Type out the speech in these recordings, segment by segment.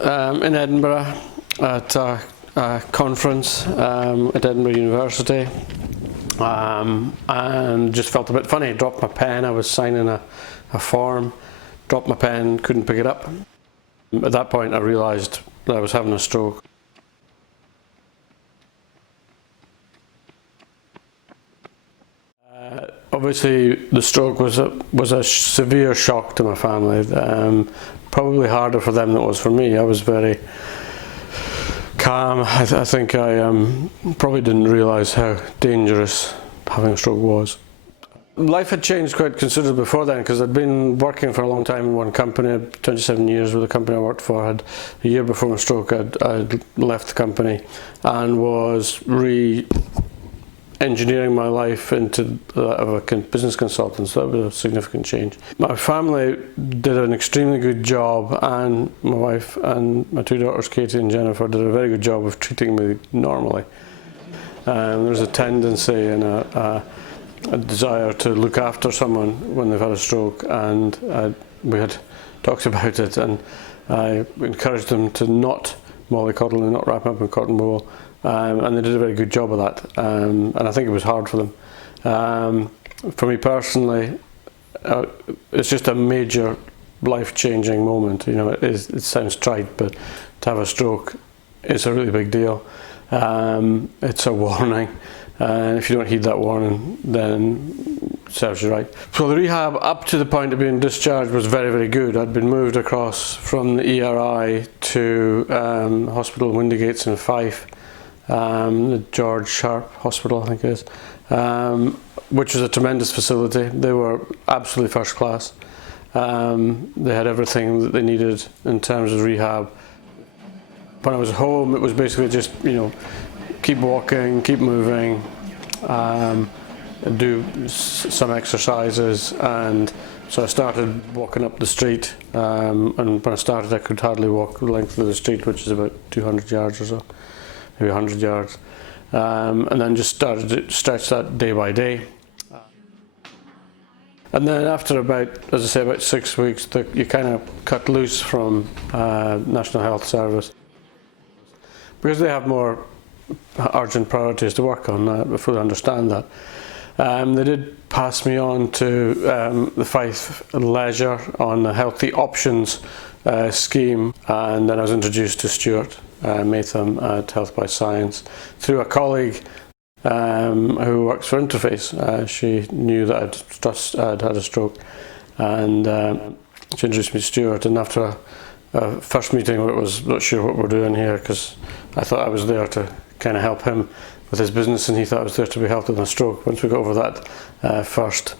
in Edinburgh at a conference at Edinburgh University, and just felt a bit funny. Dropped my pen. I was signing a form, dropped my pen, couldn't pick it up. At that point I realised that I was having a stroke. Obviously the stroke was a severe shock to my family, probably harder for them than it was for me. I was very calm. I think I probably didn't realise how dangerous having a stroke was. Life had changed quite considerably before then, because I'd been working for a long time in one company, 27 years with the company I worked for. A year before my stroke I'd left the company and was engineering my life into that of a business consultant, so that was a significant change. My family did an extremely good job, and my wife and my two daughters, Katie and Jennifer, did a very good job of treating me normally. There's a tendency and a desire to look after someone when they've had a stroke, and we had talked about it, and I encouraged them to not mollycoddle and not wrap up in cotton wool. And they did a very good job of that, and I think it was hard for them. For me personally, it's just a major life-changing moment. You know, it sounds trite, but to have a stroke, it's a really big deal. It's a warning, and if you don't heed that warning, then it serves you right. So the rehab up to the point of being discharged was very, very good. I'd been moved across from the ERI to hospital in Windygates in Fife. The George Sharp Hospital, I think it is, which was a tremendous facility. They were absolutely first class. They had everything that they needed in terms of rehab. When I was home, it was basically just, you know, keep walking, keep moving, do some exercises, and so I started walking up the street, and when I started I could hardly walk the length of the street, which is about 200 yards or so. Maybe 100 yards, and then just started to stretch that day by day. And then after about, as I say, about 6 weeks, you kind of cut loose from National Health Service, because they have more urgent priorities to work on. I fully understand that. They did pass me on to the Fife Leisure on the Healthy Options scheme, and then I was introduced to Stuart Matham at Health by Science through a colleague who works for Interface. She knew that I'd had a stroke, and she introduced me to Stuart, and after a first meeting where it was not sure what we're doing here, because I thought I was there to kind of help him with his business and he thought I was there to be helped with a stroke. Once we got over that first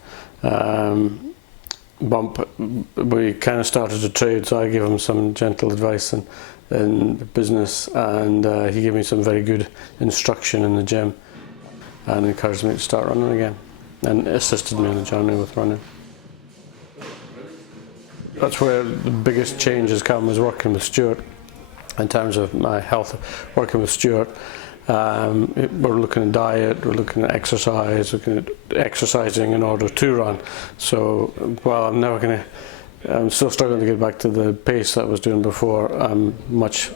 bump, we kind of started to trade, so I gave him some gentle advice in business, and he gave me some very good instruction in the gym and encouraged me to start running again, and assisted me on the journey with running. That's where the biggest change has come, is working with Stuart. In terms of my health, working with Stuart, we're looking at diet, we're looking at exercise, looking at exercising in order to run. So while I'm still struggling to get back to the pace that I was doing before, I'm much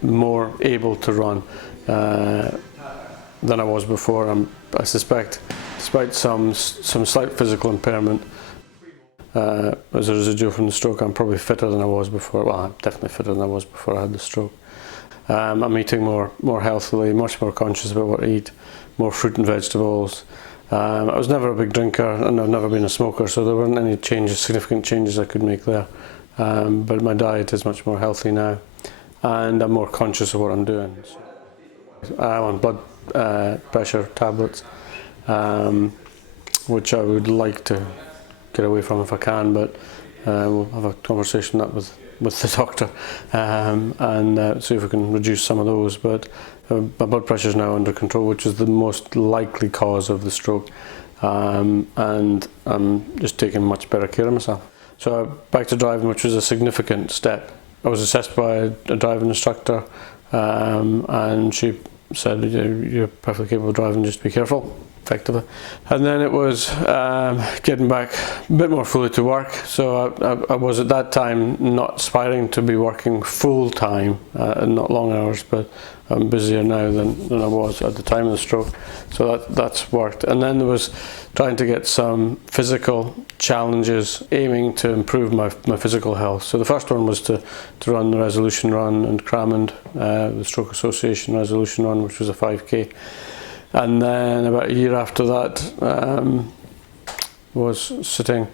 more able to run than I was before. I suspect, despite some slight physical impairment as a residual from the stroke, I'm probably fitter than I was before. Well, I'm definitely fitter than I was before I had the stroke. I'm eating more healthily, much more conscious about what I eat, more fruit and vegetables. I was never a big drinker, and I've never been a smoker, so there weren't any significant changes I could make there. But my diet is much more healthy now, and I'm more conscious of what I'm doing. I'm on blood pressure tablets, which I would like to get away from if I can, but we'll have a conversation on that with the doctor, and see if we can reduce some of those. But my blood pressure is now under control, which is the most likely cause of the stroke, and I'm just taking much better care of myself. So back to driving, which was a significant step. I was assessed by a driving instructor, and she said, "You're perfectly capable of driving, just be careful." effectively. And then it was getting back a bit more fully to work. So I was at that time not aspiring to be working full time, not long hours, but I'm busier now than I was at the time of the stroke. So that's worked. And then there was trying to get some physical challenges, aiming to improve my physical health. So the first one was to run the Resolution Run in Cramond, the Stroke Association Resolution Run, which was a 5k. And then about a year after that, was sitting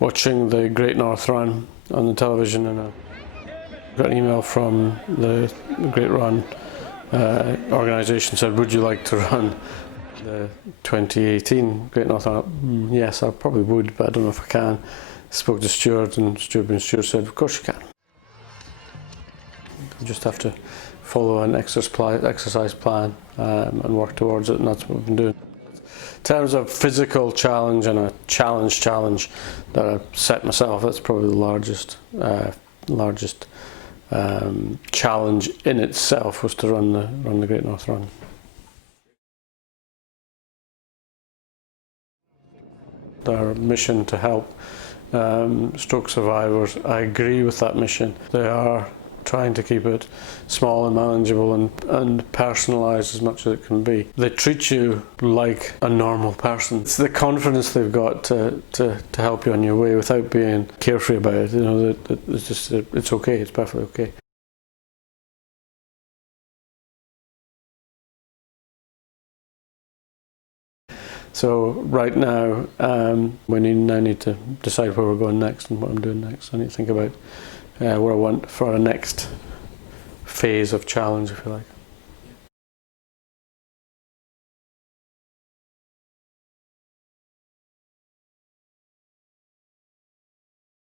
watching the Great North Run on the television, and I got an email from the Great Run organisation, said, would you like to run the 2018 Great North Run? Yes, I probably would, but I don't know if I can. Spoke to Stuart, and Stuart said, of course you can. You just have to follow an exercise plan and work towards it, and that's what we've been doing. In terms of physical challenge and a challenge that I set myself, that's probably the largest challenge in itself, was to run the Great North Run. Our mission to help stroke survivors, I agree with that mission. They are trying to keep it small and manageable and personalised as much as it can be. They treat you like a normal person. It's the confidence they've got to help you on your way without being carefree about it. You know, it's okay, it's perfectly okay. So right now, we now need to decide where we're going next and what I'm doing next. I need to think about where I want for a next phase of challenge, if you like.